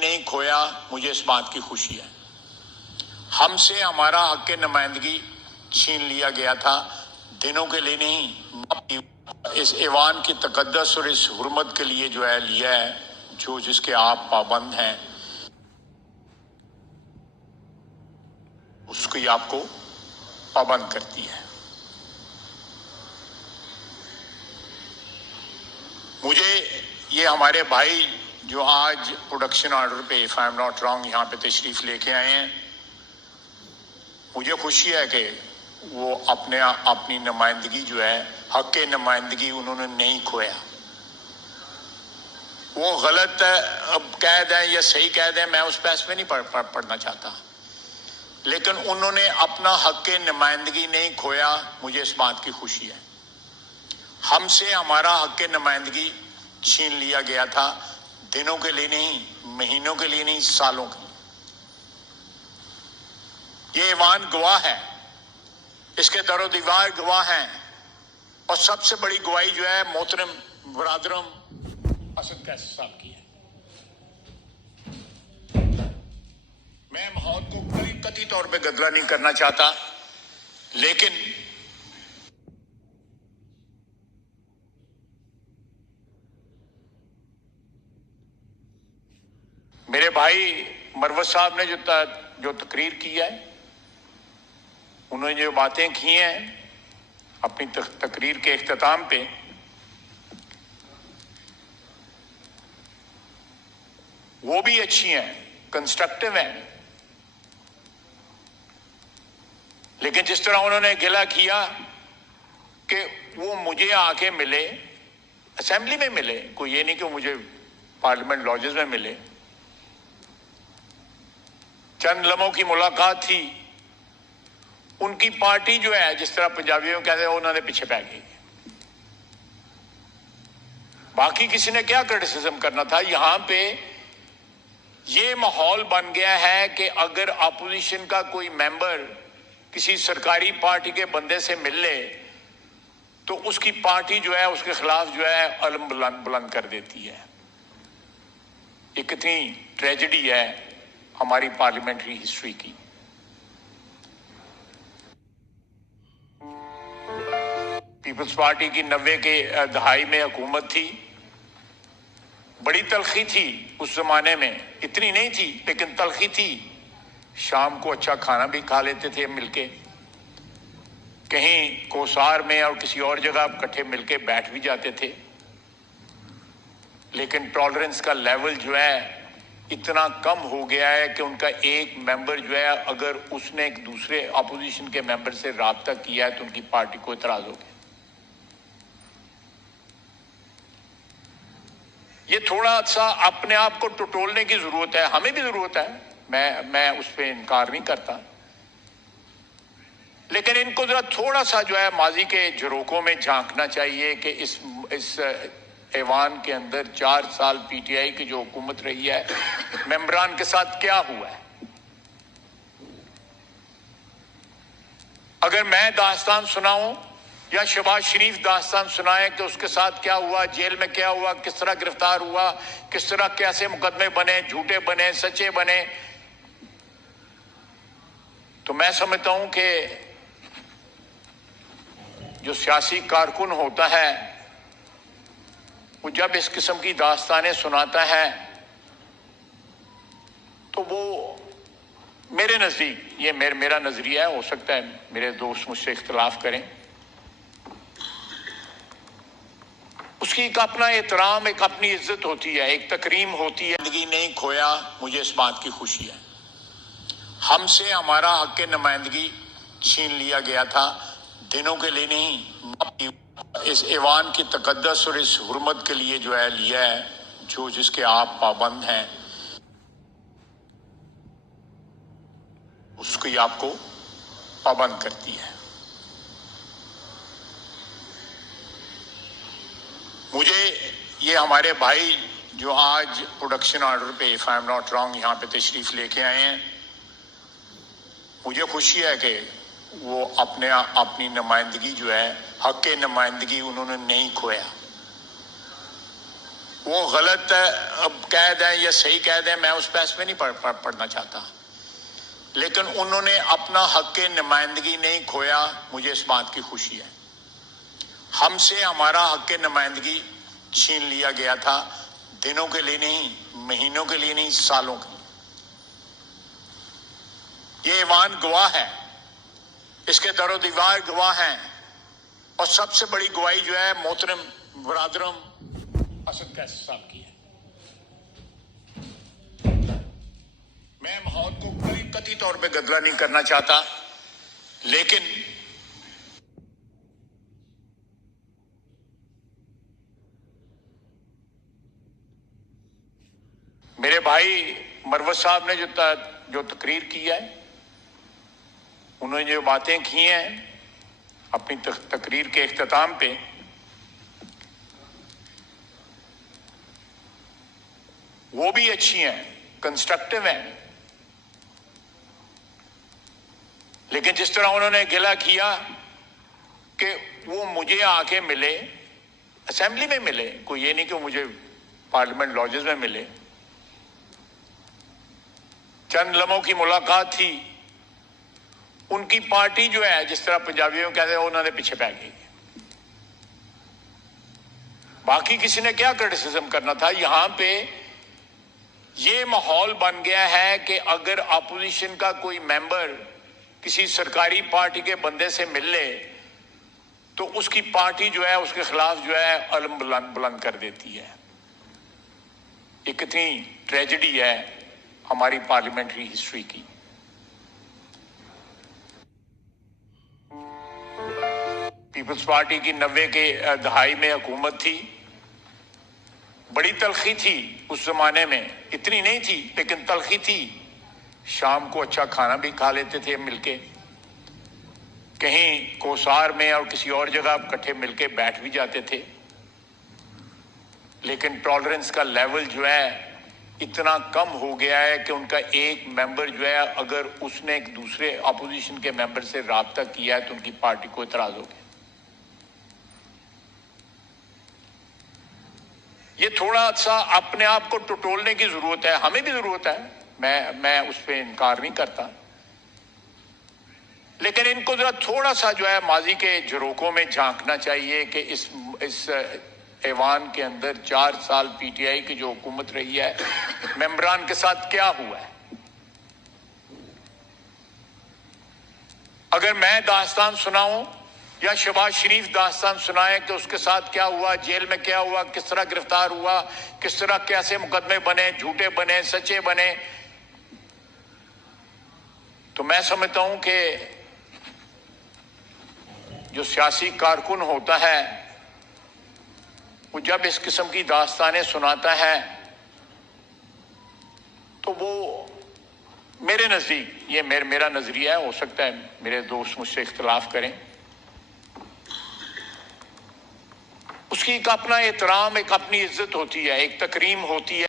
نہیں کھویا، مجھے اس بات کی خوشی ہے۔ ہم سے ہمارا حق نمائندگی چھین لیا گیا تھا، دنوں کے لیے نہیں، اس ایوان کی تقدس اور اس حرمت کے لیے جو ہے لیا ہے، جس کے آپ پابند ہیں، اس کی آپ کو پابند کرتی ہے۔ مجھے یہ ہمارے بھائی جو آج پروڈکشن آرڈر پہ if I'm not wrong یہاں پہ تشریف لے کے آئے ہیں، مجھے خوشی ہے کہ وہ اپنی نمائندگی جو ہے، حق نمائندگی انہوں نے نہیں کھویا۔ وہ غلط اب کہہ دیں یا صحیح کہہ دیں، میں اس بحث میں نہیں پڑھنا چاہتا، لیکن انہوں نے اپنا حق نمائندگی نہیں کھویا، مجھے اس بات کی خوشی ہے۔ ہم سے ہمارا حق نمائندگی چھین لیا گیا تھا، دنوں کے لیے نہیں، مہینوں کے لیے نہیں، سالوں کے لیے۔ یہ ایوان گواہ ہے، اس کے در و دیوار گواہ ہیں، اور سب سے بڑی گواہی جو ہے محترم برادرم اسد قیصر صاحب کی ہے۔ میں ماحول کو کوئی قطعی طور پہ گدلا نہیں کرنا چاہتا، لیکن میرے بھائی مروت صاحب نے جو تقریر کی ہے، انہوں نے جو باتیں کی ہیں اپنی تقریر کے اختتام پہ، وہ بھی اچھی ہیں، کنسٹرکٹیو ہیں، لیکن جس طرح انہوں نے گلہ کیا کہ وہ مجھے آ کے ملے، اسمبلی میں ملے، کوئی یہ نہیں کہ مجھے پارلیمنٹ لاجز میں ملے، چند لمحوں کی ملاقات تھی، ان کی پارٹی جو ہے، جس طرح پنجابیوں میں کہتے ہیں، انہوں نے پیچھے پہ گئی۔ باقی کسی نے کیا کرٹیسزم کرنا تھا؟ یہاں پہ یہ ماحول بن گیا ہے کہ اگر اپوزیشن کا کوئی ممبر کسی سرکاری پارٹی کے بندے سے مل لے تو اس کی پارٹی جو ہے اس کے خلاف جو ہے علم بلند کر دیتی ہے۔ یہ کتنی ٹریجڈی ہے ہماری پارلیمنٹری ہسٹری کی۔ پیپلز پارٹی کی 90 کے دہائی میں حکومت تھی، بڑی تلخی تھی اس زمانے میں، اتنی نہیں تھی لیکن تلخی تھی۔ شام کو اچھا کھانا بھی کھا لیتے تھے مل کے، کہیں کوسار میں اور کسی اور جگہ اکٹھے مل کے بیٹھ بھی جاتے تھے، لیکن ٹالرنس کا لیول جو ہے اتنا کم ہو گیا ہے کہ ان کا ایک ممبر جو ہے، اگر اس نے ایک دوسرے اپوزیشن کے ممبر سے رابطہ کیا ہے تو ان کی پارٹی کو اعتراض ہو گیا۔ یہ تھوڑا سا اپنے آپ کو ٹٹولنے کی ضرورت ہے، ہمیں بھی ضرورت ہے، میں اس پہ انکار نہیں کرتا، لیکن ان کو ذرا تھوڑا سا جو ہے ماضی کے جھروکوں میں جھانکنا چاہیے کہ اس ایوان کے اندر 4 سال پی ٹی آئی کی جو حکومت رہی ہے، ممبران کے ساتھ کیا ہوا ہے۔ اگر میں داستان سناؤں یا شہباز شریف داستان سنائے کہ اس کے ساتھ کیا ہوا، جیل میں کیا ہوا، کس طرح گرفتار ہوا، کس طرح کیسے مقدمے بنے، جھوٹے بنے، سچے بنے، تو میں سمجھتا ہوں کہ جو سیاسی کارکن ہوتا ہے وہ جب اس قسم کی داستانیں سناتا ہے تو وہ میرے نزدیک، یہ میرا نظریہ ہے، ہو سکتا ہے میرے دوست مجھ سے اختلاف کریں، اس کی ایک اپنا احترام، ایک اپنی عزت ہوتی ہے، ایک تکریم ہوتی ہے۔ زندگی نہیں کھویا، مجھے اس بات کی خوشی ہے۔ ہم سے ہمارا حق نمائندگی چھین لیا گیا تھا، دنوں کے لیے نہیں، اس ایوان کی تقدس اور اس حرمت کے لیے جو ہے لیا ہے، جس کے آپ پابند ہیں، اس کی آپ کو پابند کرتی ہے۔ مجھے یہ ہمارے بھائی جو آج پروڈکشن آرڈر پہ if I'm not wrong یہاں پہ تشریف لے کے آئے ہیں، مجھے خوشی ہے کہ وہ اپنی نمائندگی جو ہے، حق نمائندگی انہوں نے نہیں کھویا۔ وہ غلط قید ہے یا صحیح قید ہے، میں اس بحث میں نہیں پڑھنا چاہتا، لیکن انہوں نے اپنا حق نمائندگی نہیں کھویا، مجھے اس بات کی خوشی ہے۔ ہم سے ہمارا حق نمائندگی چھین لیا گیا تھا، دنوں کے لیے نہیں، مہینوں کے لیے نہیں، سالوں کے لیے۔ یہ ایوان گواہ ہے، اس کے در و دیوار گواہ ہیں، اور سب سے بڑی گواہی جو ہے محترم برادرم اسد قیصر صاحب کی ہے۔ میں ماحول کو کوئی قطعی طور پہ گدلا نہیں کرنا چاہتا، لیکن میرے بھائی مروت صاحب نے جو تقریر کی ہے، انہوں نے جو باتیں کی ہیں اپنی تقریر کے اختتام پہ، وہ بھی اچھی ہیں، کنسٹرکٹیو ہیں، لیکن جس طرح انہوں نے گلہ کیا کہ وہ مجھے آ کے ملے، اسمبلی میں ملے، کوئی یہ نہیں کہ مجھے پارلیمنٹ لاجز میں ملے، چند لمحوں کی ملاقات تھی، ان کی پارٹی جو ہے، جس طرح پنجابیوں کہتے ہیں، انہوں نے پیچھے پہ گئی۔ باقی کسی نے کیا کرٹیسزم کرنا تھا؟ یہاں پہ یہ ماحول بن گیا ہے کہ اگر اپوزیشن کا کوئی ممبر کسی سرکاری پارٹی کے بندے سے مل لے تو اس کی پارٹی جو ہے اس کے خلاف جو ہے علم بلند کر دیتی ہے۔ یہ کتنی ٹریجڈی ہے ہماری پارلیمنٹری ہسٹری کی۔ پیپلز پارٹی کی 90 کے دہائی میں حکومت تھی، بڑی تلخی تھی اس زمانے میں، اتنی نہیں تھی لیکن تلخی تھی۔ شام کو اچھا کھانا بھی کھا لیتے تھے مل کے، کہیں کوسار میں اور کسی اور جگہ اکٹھے مل کے بیٹھ بھی جاتے تھے، لیکن ٹالرنس کا لیول جو ہے اتنا کم ہو گیا ہے کہ ان کا ایک ممبر جو ہے اگر اس نے ایک دوسرے اپوزیشن کے ممبر سے رابطہ کیا ہے تو ان کی پارٹی کو اعتراض ہو گیا۔ یہ تھوڑا سا اپنے آپ کو ٹٹولنے کی ضرورت ہے، ہمیں بھی ضرورت ہے، میں اس پہ انکار نہیں کرتا، لیکن ان کو ذرا تھوڑا سا جو ہے ماضی کے جھروکوں میں جھانکنا چاہیے کہ اس ایوان کے اندر 4 سال پی ٹی آئی کی جو حکومت رہی ہے، ممبران کے ساتھ کیا ہوا ہے۔ اگر میں داستان سناؤں یا شہباز شریف داستان سنائے کہ اس کے ساتھ کیا ہوا، جیل میں کیا ہوا، کس طرح گرفتار ہوا، کس طرح کیسے مقدمے بنے، جھوٹے بنے، سچے بنے، تو میں سمجھتا ہوں کہ جو سیاسی کارکن ہوتا ہے وہ جب اس قسم کی داستانیں سناتا ہے تو وہ میرے نزدیک، یہ میرا نظریہ ہے، ہو سکتا ہے میرے دوست مجھ سے اختلاف کریں، اس کی ایک اپنا احترام، ایک اپنی عزت ہوتی ہے، ایک تکریم ہوتی ہے۔